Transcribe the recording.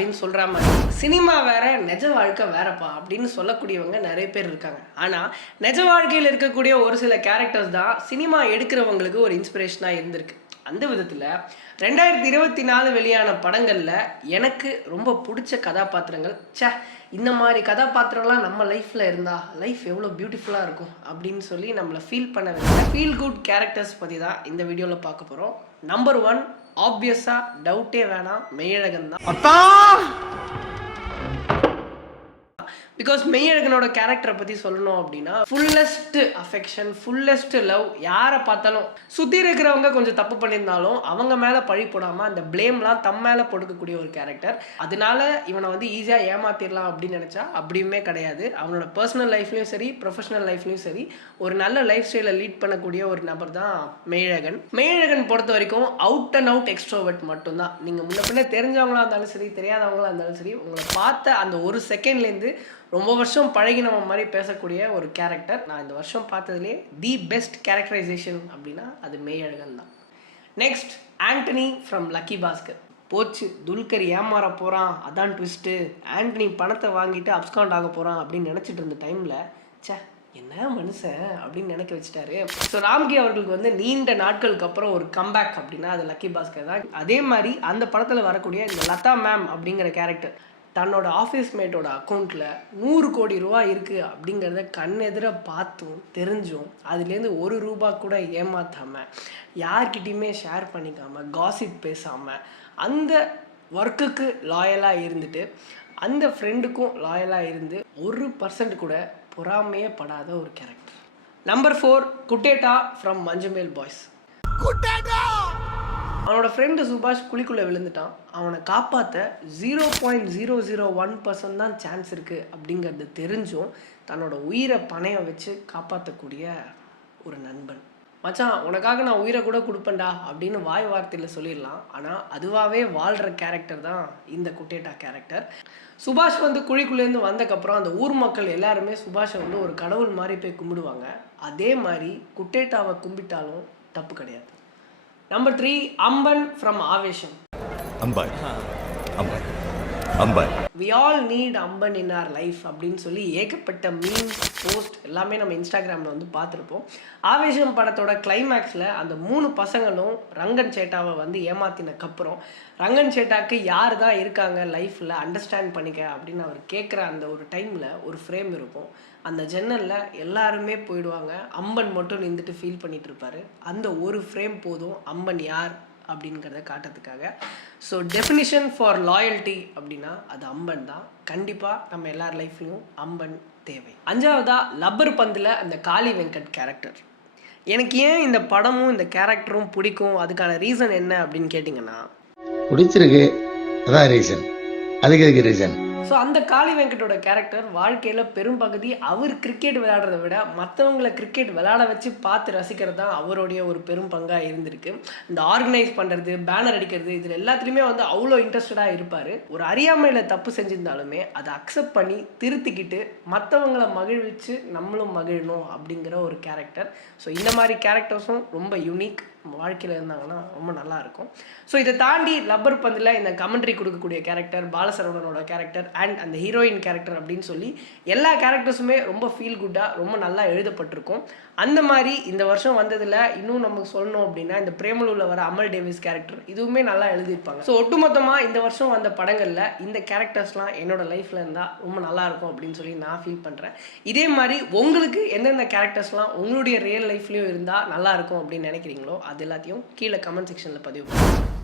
அப்படின்னு சொல்கிற மாதிரி சினிமா வேற நிஜ வாழ்க்கை வேறப்பா அப்படின்னு சொல்லக்கூடியவங்க நிறைய பேர் இருக்காங்க. ஆனால் நிஜ வாழ்க்கையில் இருக்கக்கூடிய ஒரு சில கேரக்டர்ஸ் தான் சினிமா எடுக்கிறவங்களுக்கு ஒரு இன்ஸ்பிரேஷனாக இருந்திருக்கு. அந்த விதத்தில் 2024 வெளியான படங்களில் எனக்கு ரொம்ப பிடிச்ச கதாபாத்திரங்கள், இந்த மாதிரி கதாபாத்திரம்லாம் நம்ம லைஃப்பில் இருந்தால் லைஃப் எவ்வளோ பியூட்டிஃபுல்லாக இருக்கும் அப்படின்னு சொல்லி நம்மளை ஃபீல் பண்ண வேண்டிய ஃபீல் குட் கேரக்டர்ஸ் பற்றி தான் இந்த வீடியோவில் பார்க்க போகிறோம். நம்பர் 1 ஆப்வியஸாக டவுட்டே வேணாம், மெய்யழகன் தான். பிகாஸ் மெய்யழகனோட கேரக்டரை பற்றி சொல்லணும் அப்படின்னா ஃபுல்லஸ்ட் அஃபெக்ஷன், ஃபுல்லஸ்ட் லவ். யாரை பார்த்தாலும் சுற்றி இருக்கிறவங்க கொஞ்சம் தப்பு பண்ணியிருந்தாலும் அவங்க மேலே பழி போடாமல் அந்த பிளேம்லாம் தம் மேலே கொடுக்கக்கூடிய ஒரு கேரக்டர். அதனால இவனை வந்து ஈஸியாக ஏமாத்திடலாம் அப்படின்னு நினச்சா அப்படியுமே கிடையாது. அவனோட பர்சனல் லைஃப்லையும் சரி, ப்ரொஃபஷனல் லைஃப்லையும் சரி, ஒரு நல்ல லைஃப் ஸ்டைலை லீட் பண்ணக்கூடிய ஒரு நபர் தான் மெய்யழகன். மெய்யழகன் பொறுத்த வரைக்கும் அவுட் அண்ட் அவுட் எக்ஸ்ட்ரோவர்ட் மட்டும்தான். நீங்கள் முன்ன பின்ன தெரிஞ்சவங்களா இருந்தாலும் சரி, தெரியாதவங்களா இருந்தாலும் சரி, உங்களை பார்த்த அந்த ஒரு செகண்ட்லேருந்து ரொம்ப வருஷம் பழகினவன் மாதிரி பேசக்கூடிய ஒரு கேரக்டர். நான் இந்த வருஷம் பார்த்ததுலேயே தி பெஸ்ட் கேரக்டரைசேஷன் அப்படின்னா அது மெய்யழகன் தான். Next Antony from lucky Bhaskar. போச்சு, துல்கர் ஏமாற போகிறான், அதான் ட்விஸ்ட்டு. ஆண்டனி பணத்தை வாங்கிட்டு அப்ஸ்காண்ட் ஆக போகிறான் அப்படின்னு நினச்சிட்டு இருந்த டைமில் என்ன மனுஷன் அப்படின்னு நினைக்க வச்சுட்டாரு. ஸோ ராம்கி அவர்களுக்கு வந்து நீண்ட நாட்களுக்கு அப்புறம் ஒரு கம்பேக் அப்படின்னா அது லக்கி பாஸ்கர் தான். அதே மாதிரி அந்த படத்தில் வரக்கூடிய இந்த லதா மேம் அப்படிங்கிற கேரக்டர் தன்னோட ஆஃபீஸ் மேட்டோட அக்கௌண்ட்டில் 100 கோடி ரூபா இருக்குது அப்படிங்கிறத கண்ணெதிர பார்த்தும் தெரிஞ்சும் அதுலேருந்து ₹1 கூட ஏமாற்றாமல், யார்கிட்டையுமே ஷேர் பண்ணிக்காமல், காசிப் பேசாமல், அந்த ஒர்க்குக்கு லாயலாக இருந்துட்டு அந்த ஃப்ரெண்டுக்கும் லாயலாக இருந்து 1% கூட பொறாமையே படாத ஒரு கேரக்டர். நம்பர் 4 குட்டேட்டா ஃப்ரம் மஞ்சுமேல் பாய்ஸ். அவனோட ஃப்ரெண்டு சுபாஷ் குழிக்குள்ளே விழுந்துட்டான். அவனை காப்பாற்ற 0.001% தான் சான்ஸ் இருக்குது அப்படிங்கிறது தெரிஞ்சும் தன்னோட உயிரை பணையம் வச்சு காப்பாற்றக்கூடிய ஒரு நண்பன். மச்சான், உனக்காக நான் உயிரை கூட கொடுப்பேன்டா அப்படின்னு வாய் வார்த்தையில் சொல்லிடலாம். ஆனால் அதுவாகவே வாழ்கிற கேரக்டர் தான் இந்த குட்டேட்டா கேரக்டர். சுபாஷ் வந்து குழிக்குள்ளேருந்து வந்தக்கப்புறம் அந்த ஊர் மக்கள் எல்லாருமே சுபாஷை வந்து ஒரு கடவுள் மாதிரி போய் கும்பிடுவாங்க. அதே மாதிரி குட்டேட்டாவை கும்பிட்டாலும் தப்பு கிடையாது. Number 3 Amphan from Aavesham. We all need Amphan in our life அப்படின்னு சொல்லி ஏகப்பட்ட மீம்ஸ், போஸ்ட் எல்லாமே நம்ம இன்ஸ்டாகிராமில் வந்து பார்த்துருப்போம். ஆவேஷம் படத்தோட கிளைமேக்ஸில் அந்த 3 பசங்களும் ரங்கன் சேட்டாவை வந்து ஏமாத்தினக்கப்புறம் ரங்கன் சேட்டாக்கு யார் தான் இருக்காங்க லைஃப்பில் அண்டர்ஸ்டாண்ட் பண்ணிக்க அப்படின்னு அவர் கேட்குற அந்த ஒரு டைமில் ஒரு ஃப்ரேம் இருக்கும். அந்த ஜன்னலில் எல்லாருமே போயிடுவாங்க, அம்பன் மட்டும் நின்றுட்டு ஃபீல் பண்ணிட்டு இருப்பார். அந்த ஒரு ஃப்ரேம் போதும் அம்பன் யார் அப்படிங்கிறத காட்டுறதுக்காக. ஸோ டெஃபினிஷன் ஃபார் லாயல்ட்டி அப்படின்னா அது அம்பன் தான். கண்டிப்பாக நம்ம எல்லார் லைஃப்லையும் அம்பன் தேவை. 5வதா லப்பர் பந்தில் அந்த காளி வெங்கட் கேரக்டர். எனக்கு ஏன் இந்த படமும் இந்த கேரக்டரும் பிடிக்கும், அதுக்கான ரீசன் என்ன அப்படின்னு கேட்டிங்கன்னா, பிடிச்சிருக்கு, அதான் ரீசன். அதுக்கு ரீசன். ஸோ அந்த காளி வெங்கட்டோட கேரக்டர் வாழ்க்கையில் பெரும்பகுதி அவர் கிரிக்கெட் விளையாடுறத விட மற்றவங்களை கிரிக்கெட் விளையாட வச்சு பார்த்து ரசிக்கிறது தான் அவருடைய ஒரு பெரும் பங்காக இருந்திருக்கு. இந்த ஆர்கனைஸ் பண்ணுறது, பேனர் அடிக்கிறது, இதில் எல்லாத்துலேயுமே வந்து அவ்வளோ இன்ட்ரெஸ்டடாக இருப்பார். ஒரு அறியாமையில் தப்பு செஞ்சிருந்தாலுமே அதை அக்செப்ட் பண்ணி திருத்திக்கிட்டு மற்றவங்களை மகிழ்விச்சு நம்மளும் மகிழணும் அப்படிங்கிற ஒரு கேரக்டர். ஸோ இந்த மாதிரி கேரக்டர்ஸும் ரொம்ப யூனிக், வாழ்க்கையில் இருந்தாங்கன்னா ரொம்ப நல்லாயிருக்கும். ஸோ இதை தாண்டி லப்பர் பந்தில் இந்த கமெண்ட்ரி கொடுக்கக்கூடிய கேரக்டர், பாலசரவணனோட கேரக்டர் அண்ட் அந்த ஹீரோயின் கேரக்டர் அப்படின்னு சொல்லி எல்லா கேரக்டர்ஸுமே ரொம்ப ஃபீல் குட்டாக ரொம்ப நல்லா எழுதப்பட்டிருக்கும். அந்த மாதிரி இந்த வருஷம் வந்ததில் இன்னும் நமக்கு சொல்லணும் அப்படின்னா இந்த பிரேமலூரில் வர அமல் டேவிஸ் கேரக்டர் இதுவுமே நல்லா எழுதியிருப்பாங்க. ஸோ ஒட்டுமொத்தமாக இந்த வருஷம் வந்த படங்களில் இந்த கேரக்டர்ஸ்லாம் என்னோட லைஃப்பில் இருந்தால் ரொம்ப நல்லாயிருக்கும் அப்படின்னு சொல்லி நான் ஃபீல் பண்ணுறேன். இதே மாதிரி உங்களுக்கு எந்தெந்த கேரக்டர்ஸ்லாம் உங்களுடைய ரியல் லைஃப்லேயும் இருந்தால் நல்லாயிருக்கும் அப்படின்னு நினைக்கிறீங்களோ அது எல்லாத்தையும் கீழே கமெண்ட் செக்ஷனில் பதிவு பண்ணுங்கள்.